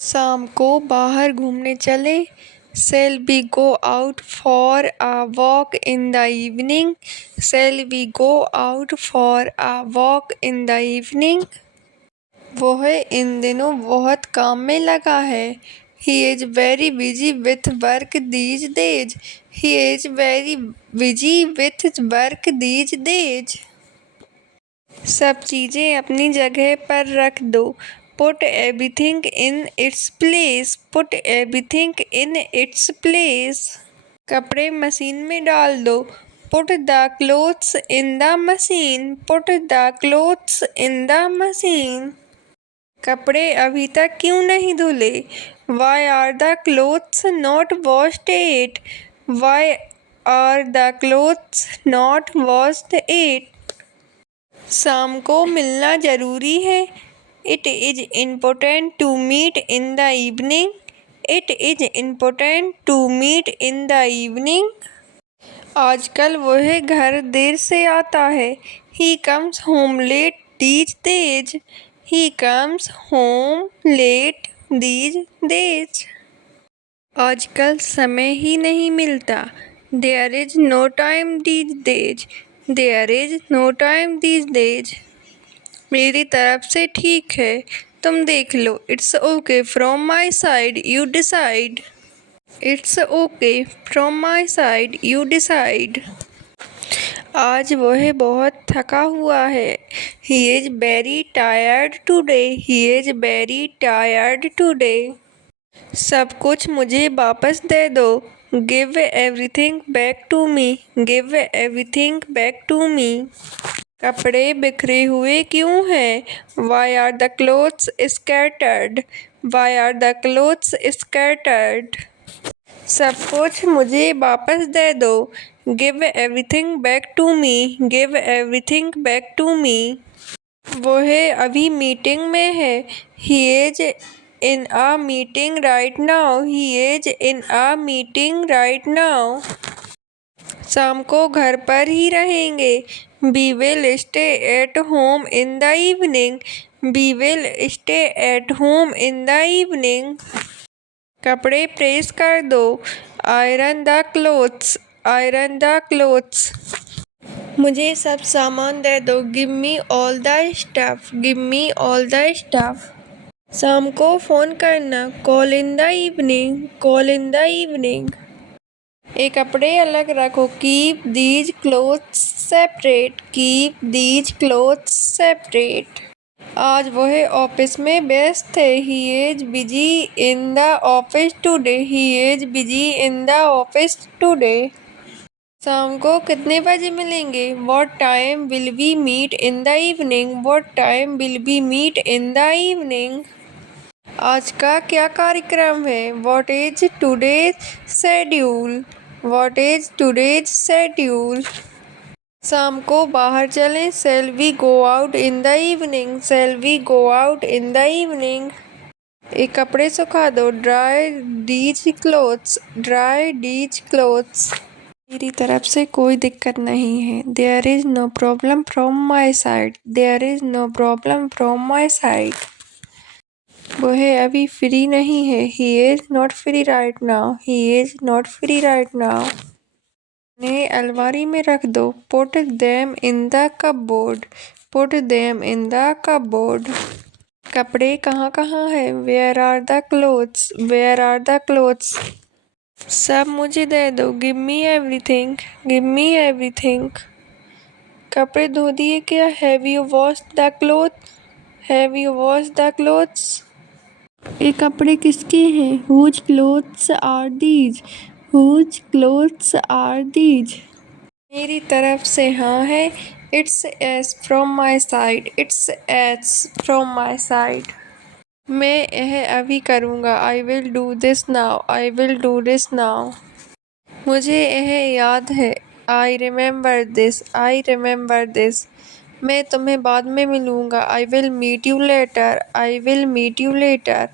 शाम को बाहर घूमने चलें? Shall we go out for a walk in the evening? Shall we go out for a walk in the evening? वह इन दिनों बहुत काम में लगा है। He is very busy with work these days. He is very busy with work these days. सब चीज़ें अपनी जगह पर रख दो। Put everything in its place. Put everything in its place. कपड़े मशीन में डाल दो। Put the clothes in the machine. Put the clothes in the machine. कपड़े अभी तक क्यों नहीं धुले? Why are the clothes not washed yet? Why are the clothes not washed yet? शाम को मिलना ज़रूरी है। It is important to meet in the evening. It is important to meet in the evening. आजकल वह घर देर से आता है। He comes home late these days. He comes home late these days. आजकल समय ही नहीं मिलता। There is no time these days. There is no time these days. मेरी तरफ से ठीक है, तुम देख लो। It's okay from my side, you decide. It's okay from my side, you decide. आज वह बहुत थका हुआ है। He is very tired today. He is very tired today. सब कुछ मुझे वापस दे दो। Give everything back to me. Give everything back to me. कपड़े बिखरे हुए क्यों हैं? Why are the clothes scattered? Why are the clothes scattered? सब कुछ मुझे वापस दे दो। Give everything back to me. Give everything back to me. वह अभी मीटिंग में है। He is in a meeting right now. He is in a meeting right now. शाम को घर पर ही रहेंगे। We will stay at home in the evening. We will stay at home in the evening. कपड़े press कर दो। Iron the clothes. Iron the clothes. मुझे सब सामान दे दो। Give me all the stuff. Give me all the stuff. शाम को phone करना। Call in the evening. Call in the evening. ये कपड़े अलग रखो। Keep these clothes separate. Keep these clothes separate. आज वह ऑफिस में व्यस्त है। He is busy in the office today. He is busy in the office today. शाम को कितने बजे मिलेंगे? What time will we meet in the evening? What time will we meet in the evening? आज का क्या कार्यक्रम है? What is today's schedule? What is today's schedule? शाम को बाहर चलें। Shall we go out in the evening? Shall we go out in the evening? ये कपड़े सुखा दो। Dry these clothes. Dry these clothes. मेरी तरफ से कोई दिक्कत नहीं है। There is no problem from my side. There is no problem from my side. वह अभी फ्री नहीं है। He is not free right now. He is not free right now. उन्हें अलमारी में रख दो। Put them in the cupboard. Put them in the cupboard. कपड़े कहाँ कहाँ है? Where are the clothes? Where are the clothes? सब मुझे दे दो। Give me everything. Give me everything. कपड़े धो दिए क्या? Have you washed the clothes? Have you washed the clothes? ये कपड़े किसके हैं? Whose clothes are these? Whose clothes are these? मेरी तरफ से हाँ है। It's yes from my side. It's yes from my side. मैं यह अभी करूँगा। I will do this now. I will do this now. मुझे यह याद है। I remember this. I remember this. मैं तुम्हें बाद में मिलूँगा। I will meet you later. I will meet you later.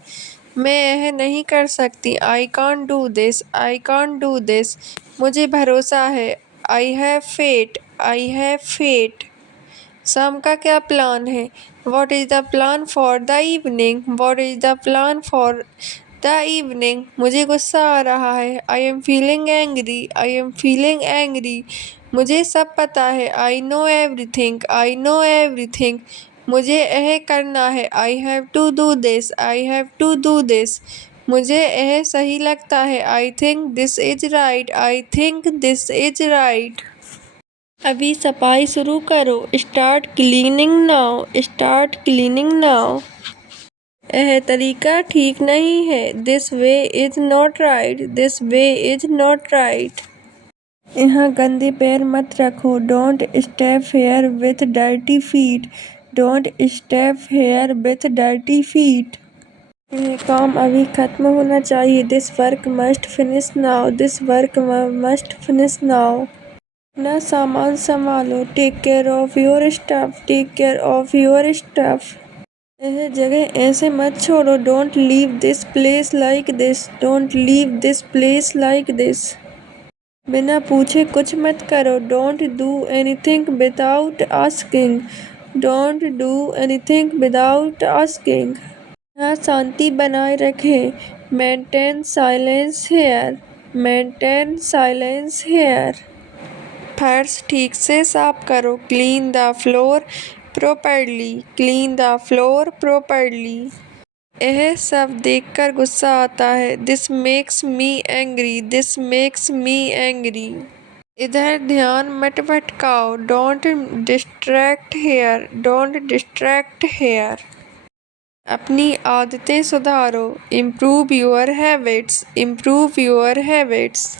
मैं यह नहीं कर सकती। I can't do this. I can't do this. मुझे भरोसा है। I have faith. I have faith. शाम का क्या प्लान है? What is the plan for the evening? What is the plan for the evening? मुझे गुस्सा आ रहा है। I am feeling angry. I am feeling angry. मुझे सब पता है। I know everything. I know everything. मुझे यह करना है। I have to do this. I have to do this. मुझे यह सही लगता है। I think this is right. I think this is right. अभी सफाई शुरू करो। Start cleaning now. Start cleaning now. यह तरीका ठीक नहीं है। This way is not right. This way is not right. यहाँ गंदे पैर मत रखो। Don't step here with dirty feet. Don't step here with dirty feet. यह काम अभी खत्म होना चाहिए। This work must finish now. This work must finish now. अपना सामान संभालो। Take care of your stuff. Take care of your stuff. यह जगह ऐसे मत छोड़ो। Don't leave this place like this. Don't leave this place like this. बिना पूछे कुछ मत करो। Don't do anything without asking. Don't do anything without asking. यहाँ शांति बनाए रखें। Maintain silence here. Maintain silence here. फर्श ठीक से साफ करो। Clean the floor properly. Clean the floor properly. यह सब देखकर गुस्सा आता है। This makes me angry. This makes me angry. इधर ध्यान मत भटकाओ। Don't distract here. Don't distract here. अपनी आदतें सुधारो। Improve your habits. Improve your habits.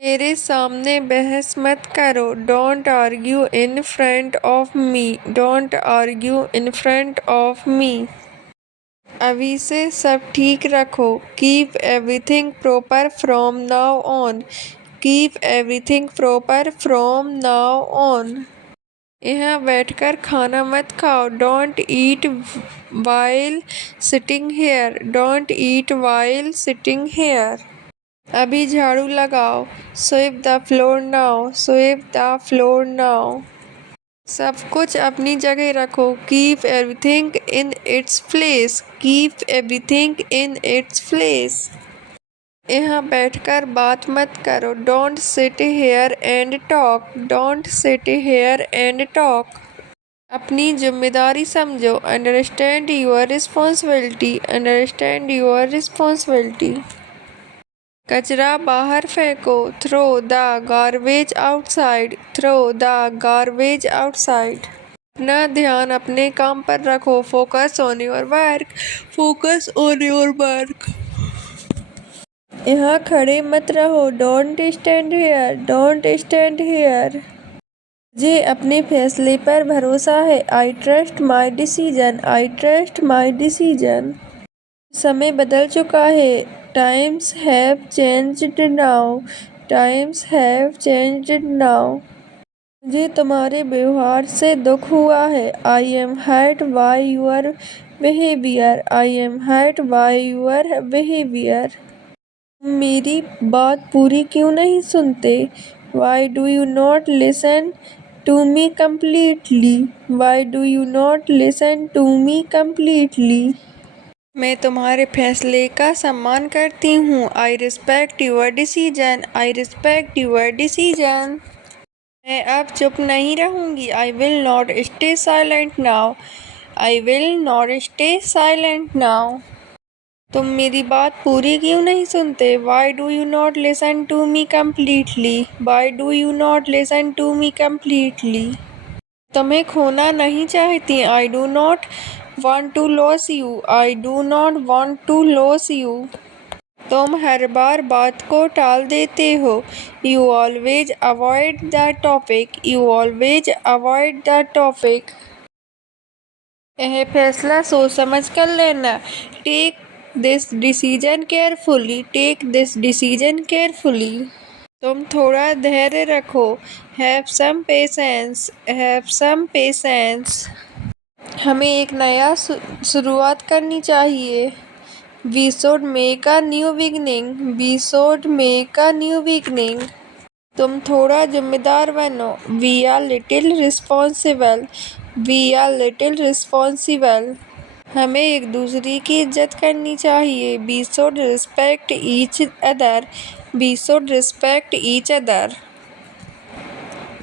मेरे सामने बहस मत करो। Don't argue in front of me. Don't argue in front of me. अभी से सब ठीक रखो। Keep everything proper from now on. Keep everything proper from now on. यहाँ बैठकर खाना मत खाओ। Don't eat while sitting here. Don't eat while sitting here. अभी झाड़ू लगाओ। Sweep the floor now. Sweep the floor now. सब कुछ अपनी जगह रखो। Keep everything in its place. Keep everything in its place. यहाँ बैठकर बात मत करो। Don't sit here and talk. Don't sit here and talk. अपनी जिम्मेदारी समझो। Understand your responsibility. Understand your responsibility. कचरा बाहर फेंको। Throw the garbage outside. Throw the garbage outside. अपना ध्यान अपने काम पर रखो। Focus on your work. Focus on your work. यहाँ खड़े मत रहो। Don't stand here. Don't stand here. मुझे अपने फैसले पर भरोसा है। I trust my decision. I trust my decision. समय बदल चुका है। Times have changed now. Times have changed now. मुझे तुम्हारे व्यवहार से दुख हुआ है। I am hurt by your behaviour. I am hurt by your behaviour. मेरी बात पूरी क्यों नहीं सुनते? Why do you not listen to me completely? Why do you not listen to me completely? मैं तुम्हारे फैसले का सम्मान करती हूँ। I respect your decision. I respect your decision. मैं अब चुप नहीं रहूँगी। I will not stay silent now. I will not stay silent now. तुम मेरी बात पूरी क्यों नहीं सुनते? Why do you not listen to me completely? Why do you not listen to me completely? तुम्हें खोना नहीं चाहती। आई do not want to lose you. I do not want to lose you. तुम हर बार बात को टाल देते हो। You always avoid the topic. You always avoid the topic. यह फैसला सोच समझ कर लेना। Take this decision carefully. Take this decision carefully. तुम थोड़ा धैर्य रखो। Have some patience. Have some patience. हमें एक नया शुरुआत करनी चाहिए। We should make a new beginning. We should make a new beginning. तुम थोड़ा जिम्मेदार बनो। We are little responsible. We are little responsible. हमें एक दूसरे की इज्जत करनी चाहिए। We should respect each other. We should respect each other.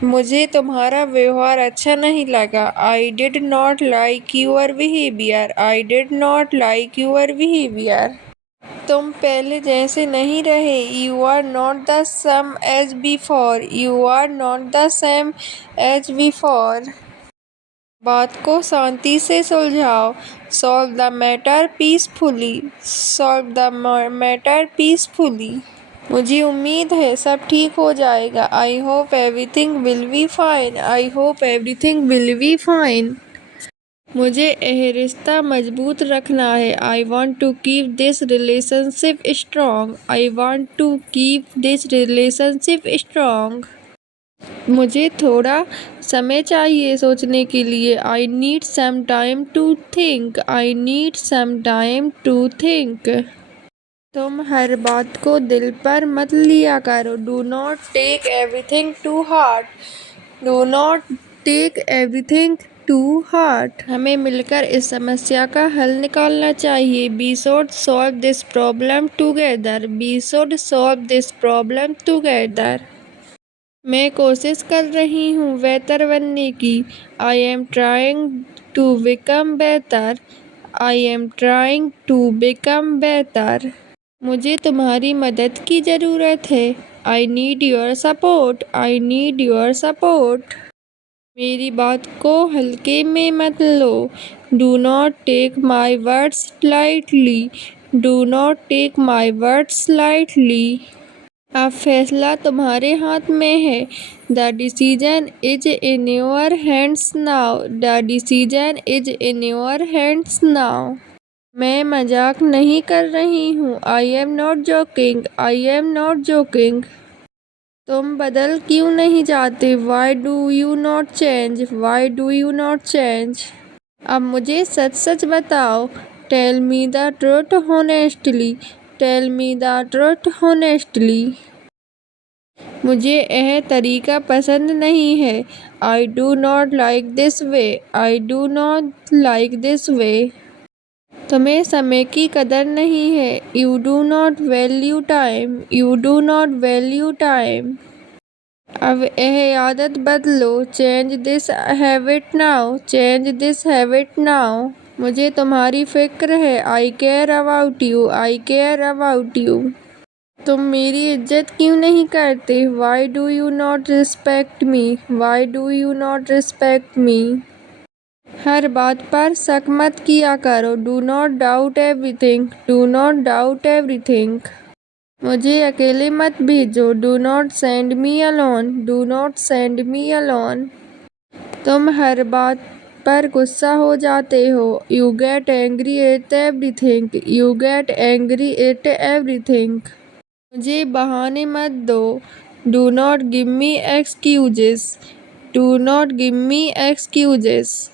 मुझे तुम्हारा व्यवहार अच्छा नहीं लगा। I did not like your behaviour. I did not like your behaviour. तुम पहले जैसे नहीं रहे। You are not the same as before. You are not the same as before. बात को शांति से सुलझाओ। Solve the matter peacefully. Solve the matter peacefully. मुझे उम्मीद है सब ठीक हो जाएगा। I hope everything will be fine. I hope everything will be fine. मुझे यह रिश्ता मजबूत रखना है। I want to keep this relationship strong. I want to keep this relationship strong. मुझे थोड़ा समय चाहिए सोचने के लिए। I need some time to think. I need some time to think. तुम हर बात को दिल पर मत लिया करो। Do not take everything to heart. Do not take everything to heart. हमें मिलकर इस समस्या का हल निकालना चाहिए। We should solve this problem together. We should solve this problem together. मैं कोशिश कर रही हूँ बेहतर बनने की। I am trying to become better. I am trying to become better. मुझे तुम्हारी मदद की ज़रूरत है। I need your support. I need your support. मेरी बात को हल्के में मत लो। Do not take my words lightly. Do not take my words lightly. अब फैसला तुम्हारे हाथ में है। The decision is in your hands now. The decision is in your hands now. मैं मजाक नहीं कर रही हूँ। I am not joking. I am not joking. तुम बदल क्यों नहीं जाते? Why do you not change? Why do you not change? अब मुझे सच सच बताओ। Tell me the truth honestly. Tell me the truth honestly. मुझे यह तरीका पसंद नहीं है। I do not like this way. I do not like this way. तुम्हें समय की कदर नहीं है। You do not value time. You do not value time. अब यह आदत बदलो। Change this habit now. Change this habit now. मुझे तुम्हारी फिक्र है। I care about you. I care about you. तुम मेरी इज्जत क्यों नहीं करते? Why do you not respect me? Why do you not respect me? हर बात पर शक मत किया करो। Do not doubt everything. Do not doubt everything. मुझे अकेले मत भेजो। Do not send me alone. Do not send me alone. तुम हर बात पर गुस्सा हो जाते हो। You get angry at everything. You get angry at everything. मुझे बहाने मत दो। Do not give me excuses. Do not give me excuses.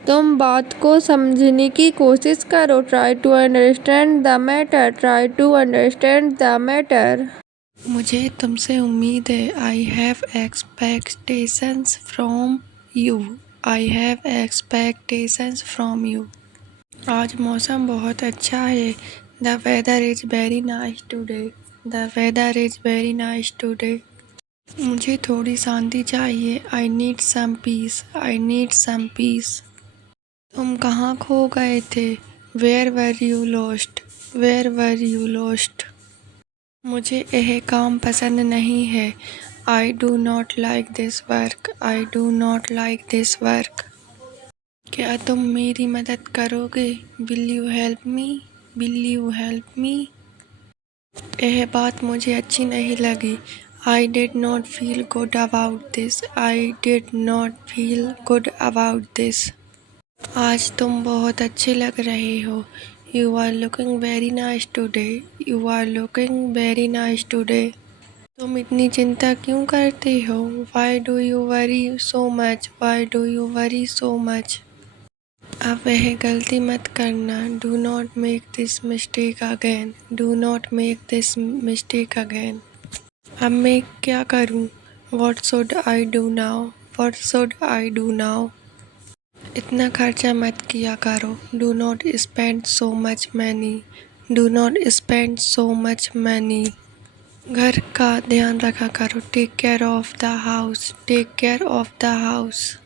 तुम बात को समझने की कोशिश करो। Try to understand the matter. Try to understand the matter. मुझे तुमसे उम्मीद है। I have expectations from you. I have expectations from you. आज मौसम बहुत अच्छा है। The weather is very nice today. The weather is very nice today. मुझे थोड़ी शांति चाहिए। I need some peace. I need some peace. तुम कहाँ खो गए थे? Where were you lost? Where were you lost? मुझे यह काम पसंद नहीं है। I do not like this work. I do not like this work. क्या तुम मेरी मदद करोगे? Will you help me? Will you help me? यह बात मुझे अच्छी नहीं लगी। I did not feel good about this. I did not feel good about this. आज तुम बहुत अच्छे लग रहे हो। You are looking very nice today. You are looking very nice today. तुम इतनी चिंता क्यों करते हो? Why do you worry so much? Why do you worry so much? अब वह गलती मत करना। Do not make this mistake again. Do not make this mistake again. अब मैं क्या करूँ? What should I do now? What should I do now? इतना खर्चा मत किया करो। Do not spend so much money. Do not spend so much money. घर का ध्यान रखा करो। Take care of the house. Take care of the house.